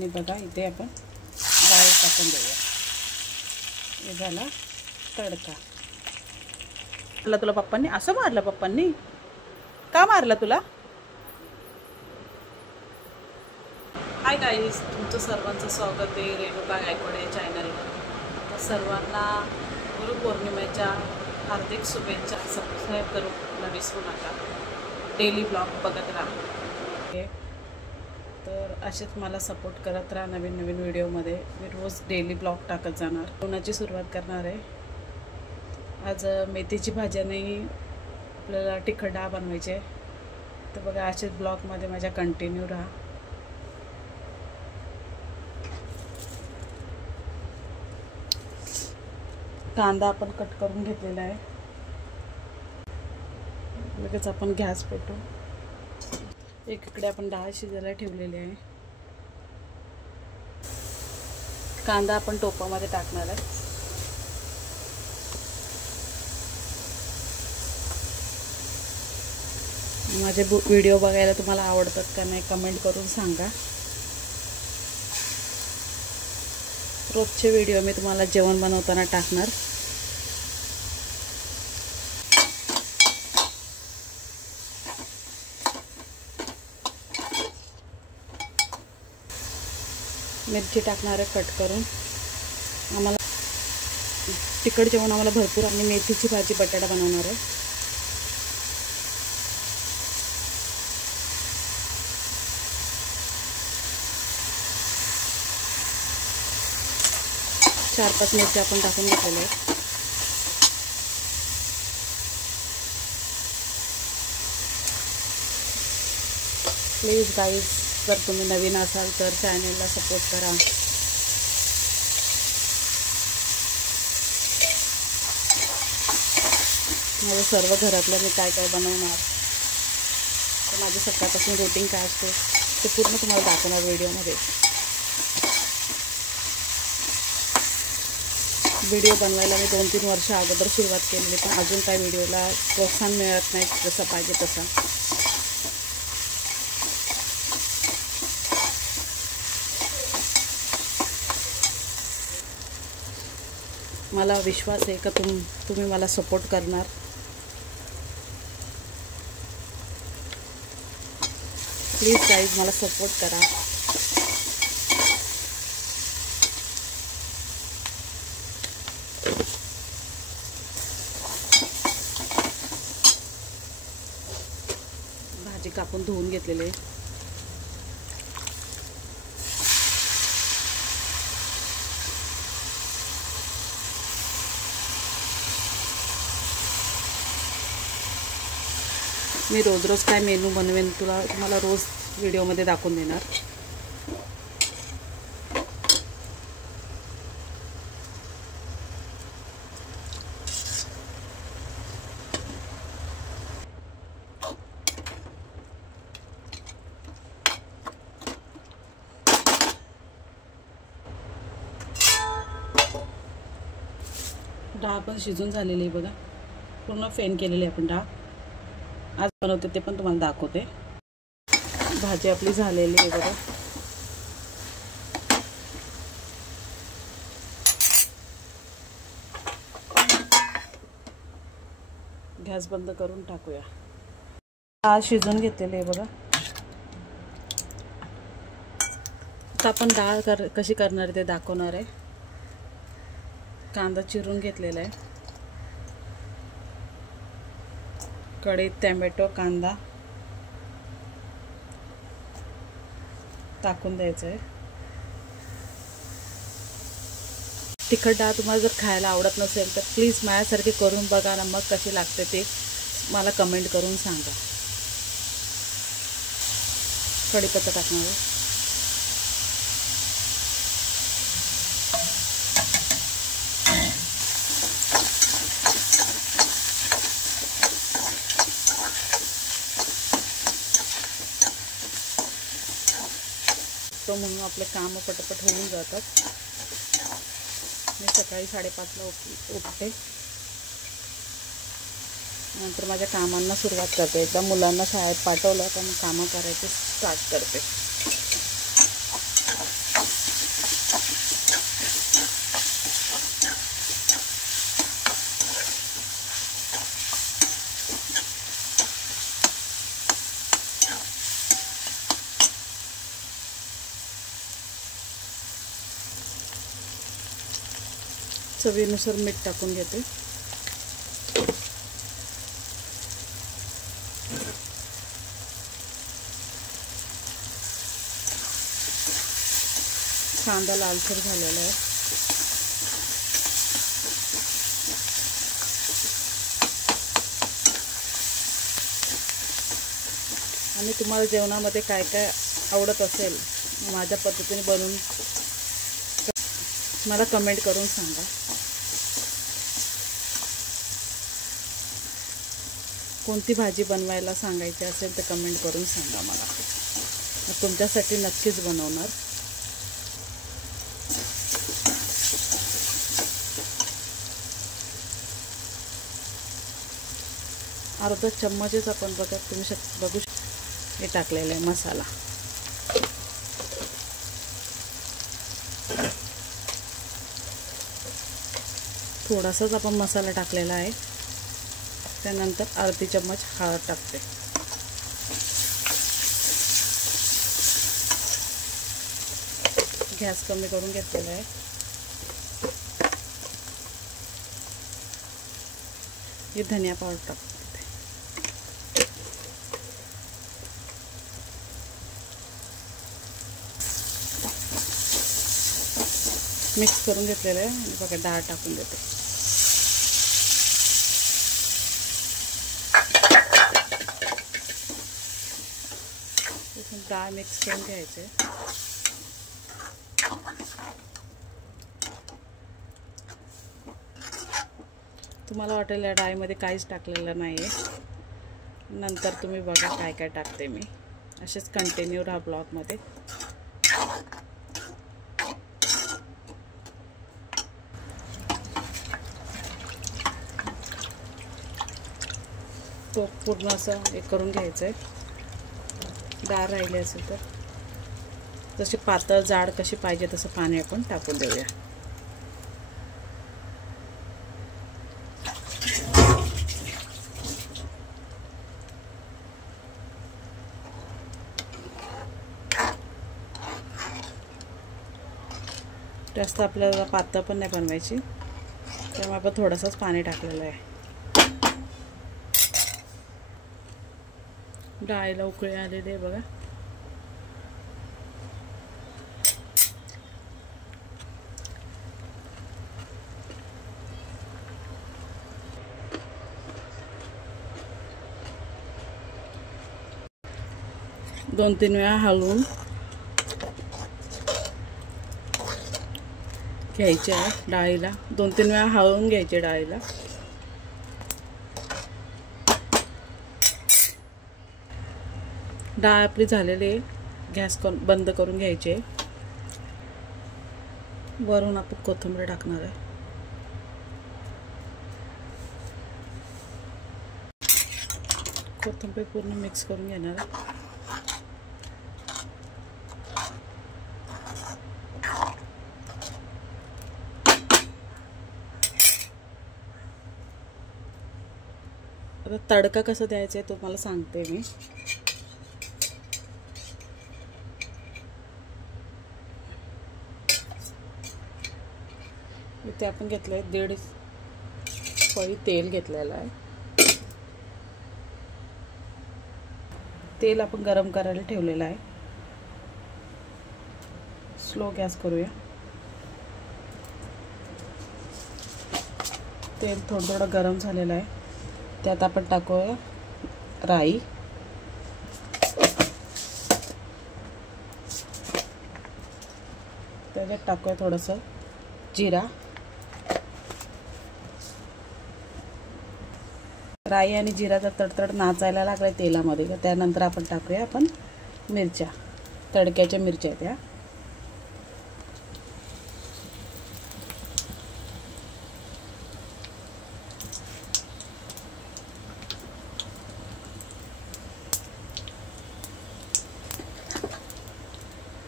आणि बघा इथे आपण डाळ टाकून देऊया। हे झाला तडका। तुला पप्पांनी असं मारलं? पप्पांनी का मारलं तुला? हाय गाईज, तुमचं सर्वांचं स्वागत आहे रेणुका गायकवाड चॅनलवर। तर सर्वांना गुरुपौर्णिमेच्या हार्दिक शुभेच्छा। सबस्क्राईब करून विसरू नका, डेली ब्लॉग बघत राहा। तर असेच मला सपोर्ट करत राहा। नवीन नवीन व्हिडिओमध्ये मी रोज डेली ब्लॉग टाकत जाणार। जेवणाची सुरुवात करणार आहे। आज मेथीची भाजी आणि आपल्याला तिखट डाळ बनवायची आहे। तर बघा असेच ब्लॉगमध्ये माझ्या कंटिन्यू राहा। कांदा आपण कट करून घेतलेला आहे। लगेच आपण गॅस पेटवू। एकीकडे आपण डाळ शिजायला ठेवलेली आहे। कांदा आपण टोपामध्ये टाकणार आहे। माझे व्हिडिओ बघायला तुम्हाला आवडतात का नाही कमेंट करून सांगा। रोजचे व्हिडिओ मी तुम्हाला जेवण बनवताना टाकणार। मिरची टाकणार आहे कट करून। आम्हाला तिखट जेवण आम्हाला भरपूर आणि मेथीची भाजी बटाटा बनवणार आहे। चार पाच मिरची आपण टाकून घेतलेल्या आहेत। प्लीज गाईज, जर तुम्ही नवीन असाल तर चॅनलला सपोर्ट करा। माझं सर्व घरातलं मी काय काय बनवणार, तर माझं सकाळपासून रुटीन काय असते ते पूर्ण तुम्हाला दाखवणार व्हिडिओमध्ये। व्हिडिओ बनवायला मी 2-3 वर्ष अगोदर सुरुवात केलेली, पण अजून काय व्हिडिओला प्रोत्साहन मिळत नाही जसं पाहिजे तसं। मला विश्वास आहे का तुम्ही मला सपोर्ट करणार। प्लीज गाईज मला सपोर्ट करा। भाजी कापून धुवून घेतलेली आहे। मी रोज काय मेनू बनवेन तुम्हाला रोज व्हिडिओमध्ये दाखवून देणार। डाळ पण शिजून झालेली आहे बघा, पूर्ण फेन केलेली आहे आपण डाळ। आज बनवते ते पण तुम्हाला दाखवते। भाजी आपली झालेली आहे बघा। गॅस बंद करून टाकूया। डाळ शिजून घेतलेली आहे बघा। आता आपण डाळ कशी करणार ते दाखवणार आहे। कांदा चिरून घेतलेला आहे। कढईत टोमॅटो कांदा टाकून द्यायचं आहे। तिखट डाळ तुम्हाला जर खायला आवडत नसेल तर प्लीज माझ्यासारखे करून बघा ना, मग कशी लागते ते मला कमेंट करून सांगा। कढीपत्ता टाकणार आहे। तो म्हणून आपले काम पटपट होऊन जातात। मी सकाळी 5:30ला उठते, नंतर माझ्या कामांना सुरुवात करते। एकदा मुलांना शाळेत पाठवलं तर मग कामं करायचे स्टार्ट करते। चवीनुसार मीठ टाकून घेते. कांदा लालसर झालेला आहे. आणि तुम्हाला जेवणामध्ये काय काय आवडत असेल माझ्या पद्धतीने बनवून मला कमेंट करून सांगा. कोणती भाजी बनवायला सांगायची असेल तर कमेंट करून सांगा मला. तुमच्यासाठी नक्कीच बनवणार. अर्धा चम्मचच आपण बघा तुम्ही बघू हे टाकलेला आहे मसाला. थोडासाच आपण मसाला टाकलेला आहे. त्यानंतर अर्धी चम्मच हळद टाकते. गॅस कमी करून घेतलेला आहे. हे धनिया पावडर टाकते. मिक्स करून घेतलेलं आहे. आणि बघा डाळ टाकून देते. डाळ मिक्स करून घ्यायचे. तुम्हाला वाटेल या डाळीमध्ये काहीच टाकलेलं नाही आहे. नंतर तुम्ही बघा काय काय टाकते मी. असेच कंटिन्यू राहा ब्लॉगमध्ये. तो पूर्ण असं हे करून घ्यायचं आहे. डाळ राहिली असेल तर जशी पातळ जाड कशी पाहिजे तसं पाणी आपण टाकून देऊया. जास्त आपल्याला पातळ पण नाही बनवायची, त्यामुळे आपण थोडंसंच पाणी टाकलेलं आहे. डाळीला उकळी आलेली आहे बघा. दोन तीन वेळा हलवून घ्यायचे आहे डाळीला. 2-3 वेळा हलवून घ्यायचे डाळीला. डाळ आपली झालेली आहे. गॅस बंद करून घ्यायचे. वरून आपण कोथिंबीर टाकणार आहे. कोथिंबीर पूर्ण मिक्स करून घेणार आहे. आता तडका कसा द्यायचा आहे तुम्हाला सांगते मी. इथे आपण घेतलंय 1.5 पळी तेल घेतलेलं आहे. तेल आपण गरम करायला ठेवलेलं आहे. स्लो गॅस करूया. तेल थोडं थोडं गरम झालेलं आहे. त्यात आपण टाकूया राई, त्याच्यात टाकूया थोडंसं जिरा. राई आणि जिराचा तडतड नाचायला लागलाय तेलामध्ये तर त्यानंतर आपण टाकूया मिरच्या. तडक्याच्या मिरच्या त्या.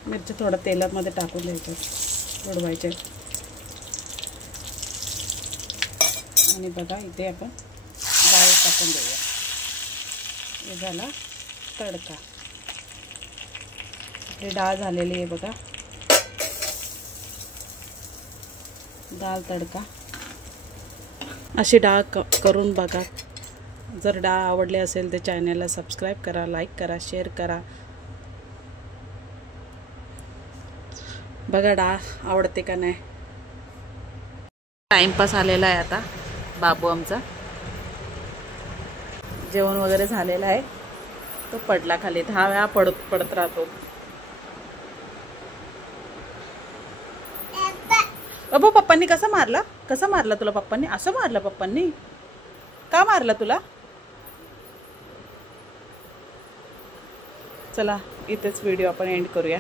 मिरच्या थोडं तेलामध्ये टाकून द्यायच्या, उडवायच्या. आणि बघा इथे आपण डाळ टाकून देऊया. हे झाला तडका. आपली डाळ झालेली आहे बघा. डाळ तडका अशी डाळ करून बघा. जर डाळ आवडली असेल तर चॅनलला सबस्क्राईब करा, लाईक करा, शेअर करा. बघा डाळ आवडते का नाही. टाइमपास आलेला आहे आता. बाबू आमचा जेवण वगैरे झालेलं आहे. तो पडला खाली. 10 वेळा पडत राहतो. अबो पप्पांनी कसा मारला तुला पप्पांनी? असं मारलं पप्पांनी? का मारला तुला? चला इथेच व्हिडिओ आपण एंड करूया.